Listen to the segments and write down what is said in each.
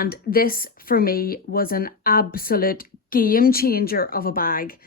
and this for me was an absolute game changer of a bag.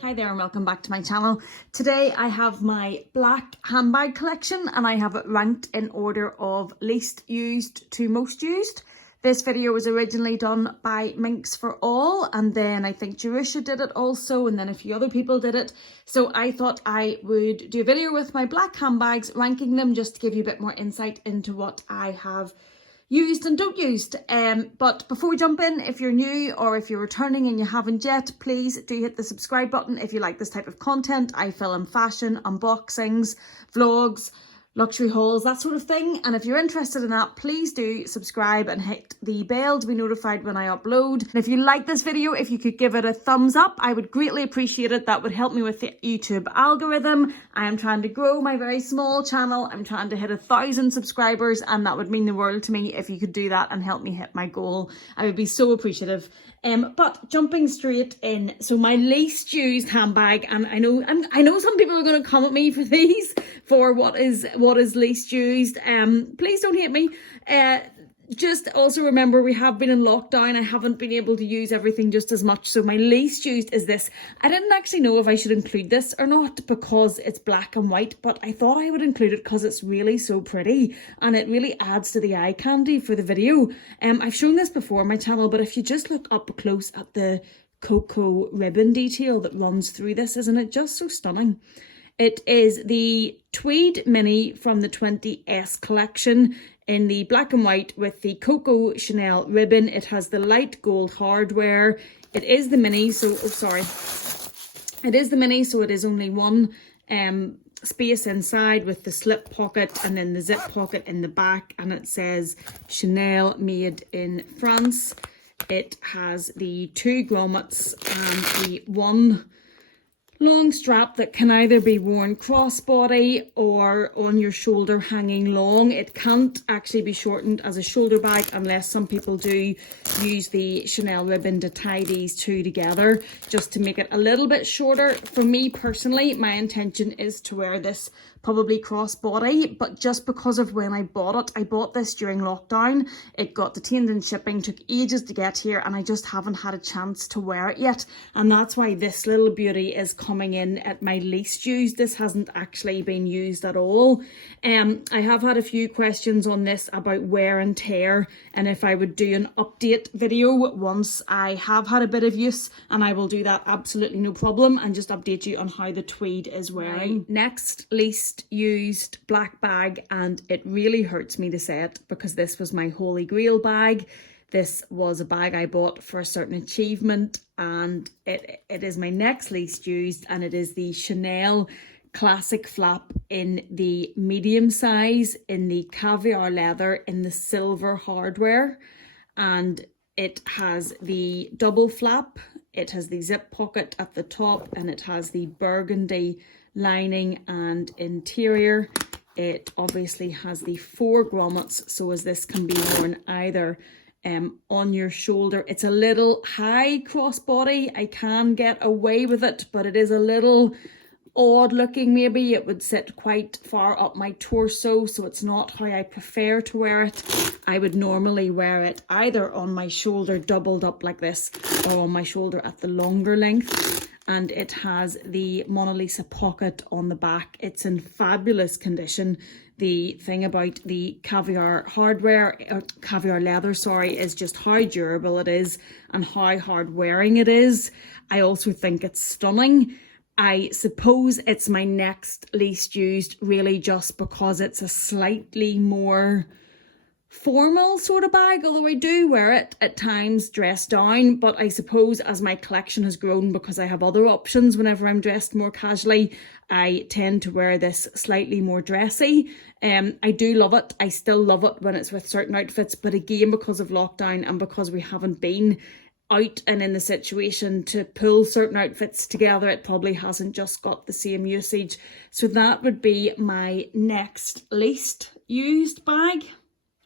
Hi there and welcome back to my channel. Today I have my black handbag collection and I have it ranked in order of least used to most used. This video was originally done by Minks4all, and then I think Reissue did it also, and then a few other people did it. So I thought I would do a video with my black handbags, ranking them just to give you a bit more insight into what I have used and don't used. But before we jump in, if you're new or if you're returning and you haven't yet, please do hit the subscribe button if you like this type of content. I film fashion, unboxings, vlogs, luxury hauls, that sort of thing. And if you're interested in that, please do subscribe and hit the bell to be notified when I upload. And if you like this video, if you could give it a thumbs up, I would greatly appreciate it. That would help me with the YouTube algorithm. I am trying to grow my very small channel. I'm trying to hit 1,000 subscribers, and that would mean the world to me if you could do that and help me hit my goal. I would be so appreciative. But jumping straight in, so my least used handbag, and I know some people are going to come at me for these, for what is least used. Please don't hate me. Just also remember, we have been in lockdown. I haven't been able to use everything just as much. So my least used is this. I didn't actually know if I should include this or not because it's black and white, but I thought I would include it because it's really so pretty and it really adds to the eye candy for the video. I've shown this before on my channel, but if you just look up close at the cocoa ribbon detail that runs through this, isn't it just so stunning? It is the tweed mini from the 20S collection in the black and white with the Coco Chanel ribbon. It has the light gold hardware. It is the mini, so, it is the mini, so it is only one space inside with the slip pocket and then the zip pocket in the back, and it says Chanel made in France. It has the 2 grommets and the 1 long strap that can either be worn crossbody or on your shoulder hanging long. It can't actually be shortened as a shoulder bag unless some people do use the Chanel ribbon to tie these two together just to make it a little bit shorter. For me personally, my intention is to wear this probably crossbody, but just because of when I bought this during lockdown. It got detained in shipping, took ages to get here, and I just haven't had a chance to wear it yet, and that's why this little beauty is coming in at my least used. This hasn't actually been used at all. I have had a few questions on this about wear and tear and if I would do an update video once I have had a bit of use, and I will do that absolutely no problem and just update you on how the tweed is wearing. Next least used black bag, and it really hurts me to say it because this was my holy grail bag. This was a bag I bought for a certain achievement, and it is my next least used, and it is the Chanel classic flap in the medium size, in the caviar leather, in the silver hardware, and it has the double flap, it has the zip pocket at the top, and it has the burgundy lining and interior. It obviously has the 4 grommets, so as this can be worn either on your shoulder. It's a little high crossbody. I can get away with it, but it is a little odd looking. Maybe it would sit quite far up my torso, so it's not how I prefer to wear it. I would normally wear it either on my shoulder doubled up like this or on my shoulder at the longer length. And it has the Mona Lisa pocket on the back. It's in fabulous condition. The thing about the caviar hardware, or caviar leather, sorry, is just how durable it is and how hard wearing it is. I also think it's stunning. I suppose it's my next least used, really just because it's a slightly more formal sort of bag, although I do wear it at times dressed down. But I suppose as my collection has grown, because I have other options whenever I'm dressed more casually, I tend to wear this slightly more dressy. I do love it. I still love it when it's with certain outfits, but again, because of lockdown and because we haven't been out and in the situation to pull certain outfits together, it probably hasn't just got the same usage. So that would be my next least used bag.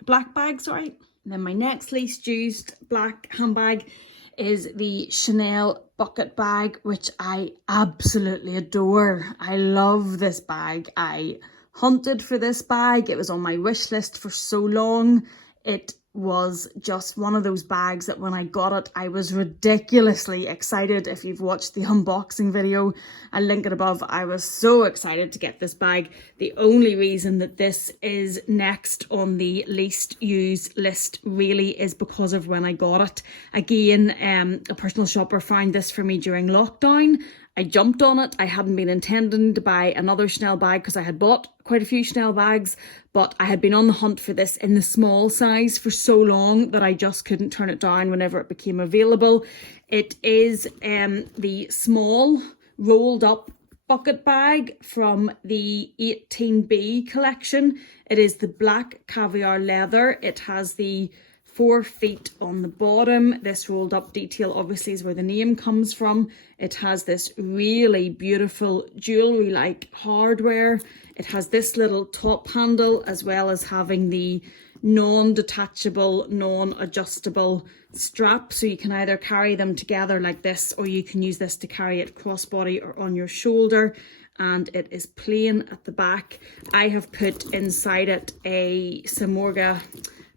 Black bag, sorry. And then my next least used black handbag is the Chanel bucket bag, which I absolutely adore. I love this bag. I hunted for this bag. It was on my wish list for so long. It was just one of those bags that when I got it, I was ridiculously excited. If you've watched the unboxing video, I'll link it above. I was so excited to get this bag. The only reason that this is next on the least used list really is because of when I got it. Again, a personal shopper found this for me during lockdown. I jumped on it. I hadn't been intending to buy another Chanel bag because I had bought quite a few Chanel bags, but I had been on the hunt for this in the small size for so long that I just couldn't turn it down whenever it became available. It is the small rolled up bucket bag from the 18B collection. It is the black caviar leather. It has the 4 feet on the bottom. This rolled up detail obviously is where the name comes from. It has this really beautiful jewelry like hardware. It has this little top handle as well as having the non-detachable, non-adjustable strap, so you can either carry them together like this or you can use this to carry it crossbody or on your shoulder. And it is plain at the back. I have put inside it a Samorga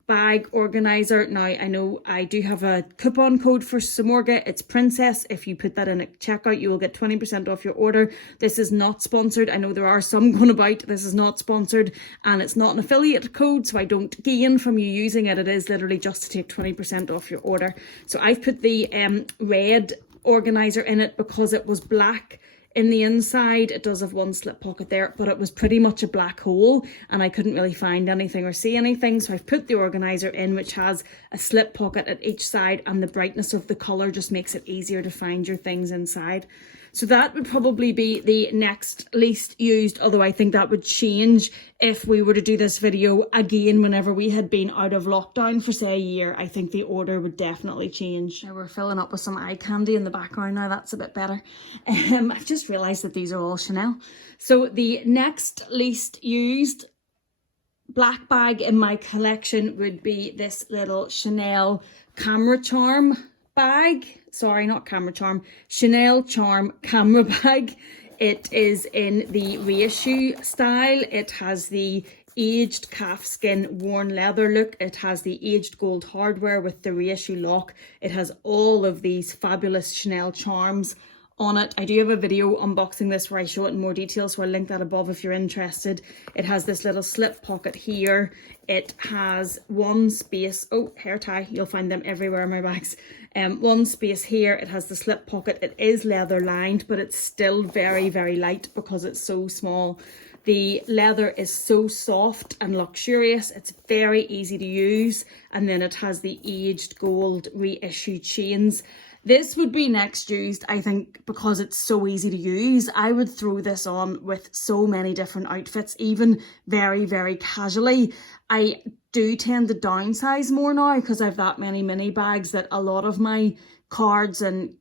bag organizer. Now I know I do have a coupon code for Samorga. It's Princess. If you put that in at checkout, you will get 20% off your order. This is not sponsored. I know there are some going about. This is not sponsored and it's not an affiliate code, so I don't gain from you using it. It is literally just to take 20% off your order. So I've put the red organizer in it because it was black in the inside. It does have one slip pocket there, but it was pretty much a black hole and I couldn't really find anything or see anything. So I've put the organizer in, which has a slip pocket at each side, and the brightness of the colour just makes it easier to find your things inside. So that would probably be the next least used, although I think that would change if we were to do this video again whenever we had been out of lockdown for say a year. I think the order would definitely change. Now we're filling up with some eye candy in the background now. That's a bit better. I've just realised that these are all Chanel. So the next least used black bag in my collection would be this little Chanel camera charm bag. Sorry, not camera charm, Chanel charm camera bag. It is in the Reissue style. It has the aged calfskin worn leather look. It has the aged gold hardware with the Reissue lock. It has all of these fabulous Chanel charms on it. I do have a video unboxing this where I show it in more detail, so I'll link that above if you're interested. It has this little slip pocket here. It has one space, oh, hair tie, you'll find them everywhere in my bags. One space here. It has the slip pocket. It is leather lined, but it's still very, very light because it's so small. The leather is so soft and luxurious. It's very easy to use. And then it has the aged gold Reissue chains. This would be next used, I think, because it's so easy to use. I would throw this on with so many different outfits, even very, very casually. I do tend to downsize more now because I have that many mini bags that a lot of my cards and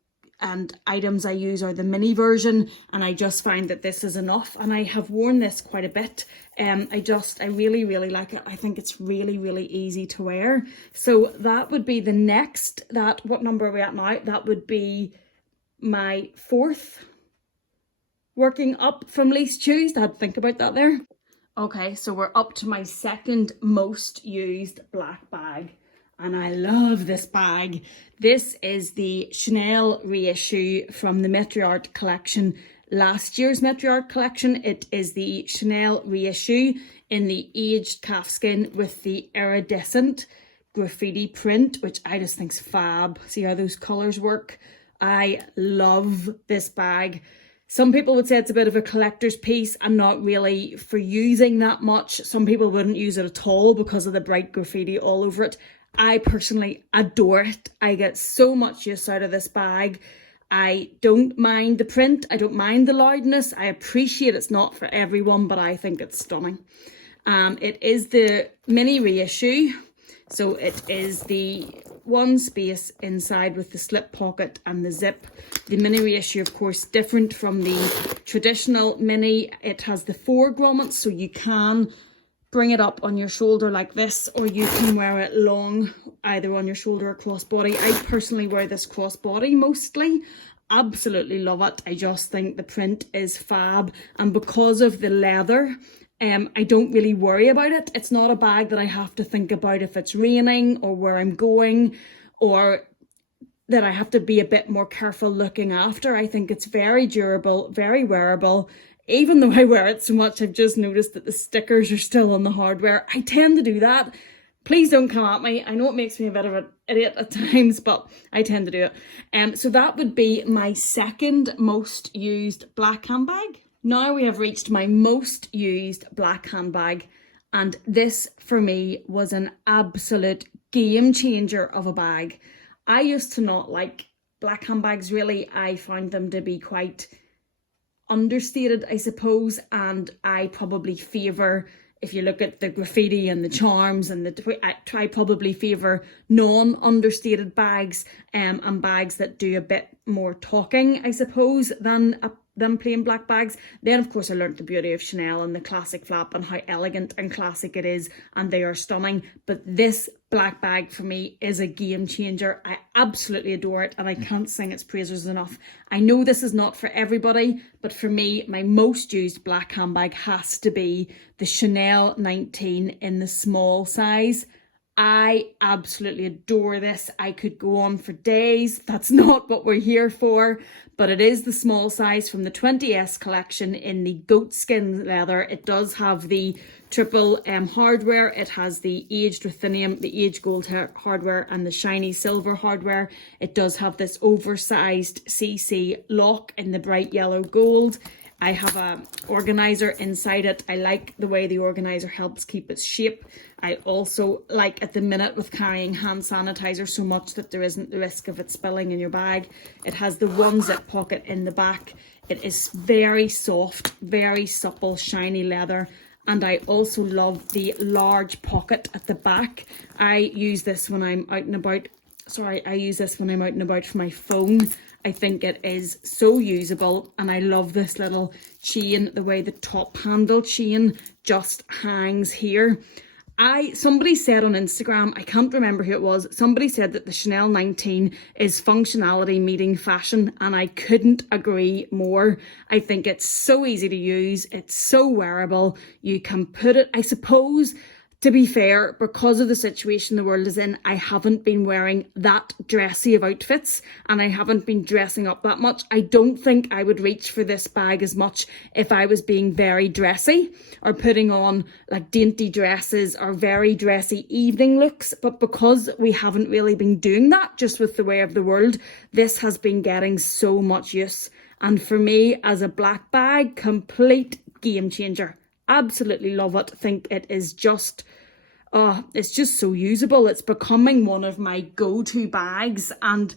items I use are the mini version, and I just find that this is enough, and I have worn this quite a bit. I really, really like it. I think it's really, really easy to wear. So that would be the next, what number are we at now? That would be my 4th, working up from least used. I had to think about that there. Okay, so we're up to my 2nd most used black bag. And I love this bag. This is the Chanel Reissue from the Matriarch collection, last year's Matriarch collection. It is the Chanel Reissue in the aged calfskin with the iridescent graffiti print, which I just think's fab. See how those colours work? I love this bag. Some people would say it's a bit of a collector's piece and not really for using that much. Some people wouldn't use it at all because of the bright graffiti all over it. I personally adore it. I get so much use out of this bag. I don't mind the print. I don't mind the loudness. I appreciate it's not for everyone, but I think it's stunning. It is the mini Reissue. So it is the one space inside with the slip pocket and the zip. The mini Reissue, of course, different from the traditional mini. It has the 4 grommets, so you can bring it up on your shoulder like this, or you can wear it long either on your shoulder or crossbody. I personally wear this crossbody mostly. Absolutely love it. I just think the print is fab, and because of the leather, I don't really worry about it. It's not a bag that I have to think about if it's raining or where I'm going, or that I have to be a bit more careful looking after. I think it's very durable, very wearable. Even though I wear it so much, I've just noticed that the stickers are still on the hardware. I tend to do that. Please don't come at me. I know it makes me a bit of an idiot at times, but I tend to do it. So that would be my second most used black handbag. Now we have reached my most used black handbag, and this for me was an absolute game changer of a bag. I used to not like black handbags really. I found them to be quite understated, I suppose, and I probably favour, if you look at the graffiti and the charms and I probably favour non-understated bags, and bags that do a bit more talking, I suppose, than plain black bags. Then of course I learnt the beauty of Chanel and the classic flap and how elegant and classic it is, and they are stunning. But this black bag for me is a game changer. I absolutely adore it, and I can't sing its praises enough. I know this is not for everybody, but for me, my most used black handbag has to be the Chanel 19 in the small size. I absolutely adore this. I could go on for days. That's not what we're here for, but it is the small size from the 20S collection in the goatskin leather. It does have the triple hardware. It has the aged ruthenium, the aged gold hardware, and the shiny silver hardware. It does have this oversized CC lock in the bright yellow gold. I have a organizer inside it. I like the way the organizer helps keep its shape. I also like at the minute with carrying hand sanitizer so much that there isn't the risk of it spilling in your bag. It has the one zip pocket in the back. It is very soft, very supple, shiny leather. And I also love the large pocket at the back. I use this when I'm out and about. I use this when I'm out and about for my phone. I think it is so usable, and I love this little chain, the way the top handle chain just hangs here. Somebody said on Instagram, I can't remember who it was, somebody said that the Chanel 19 is functionality meeting fashion, and I couldn't agree more. I think it's so easy to use, it's so wearable, you can put it, I suppose, to be fair, because of the situation the world is in, I haven't been wearing that dressy of outfits, and I haven't been dressing up that much. I don't think I would reach for this bag as much if I was being very dressy or putting on like dainty dresses or very dressy evening looks. But because we haven't really been doing that, just with the way of the world, this has been getting so much use. And for me, as a black bag, complete game changer. Absolutely love it. Think it is just, it's just so usable. It's becoming one of my go-to bags, and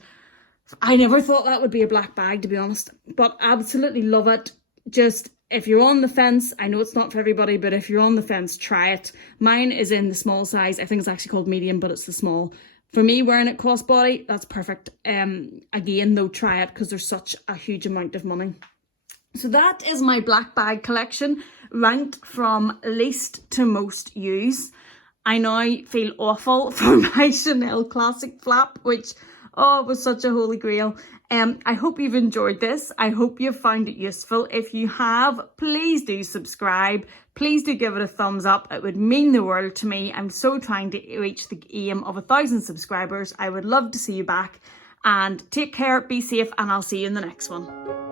I never thought that would be a black bag, to be honest, but absolutely love it. Just, if you're on the fence, I know it's not for everybody, but if you're on the fence, try it. Mine is in the small size. I think it's actually called medium, but it's the small. For me, wearing it crossbody, that's perfect. Again, though, try it because there's such a huge amount of money. So that is my black bag collection, ranked from least to most used. I now feel awful for my Chanel classic flap, which, was such a holy grail. I hope you've enjoyed this. I hope you've found it useful. If you have, please do subscribe. Please do give it a thumbs up. It would mean the world to me. I'm so trying to reach the aim of 1,000 subscribers. I would love to see you back. And take care, be safe, and I'll see you in the next one.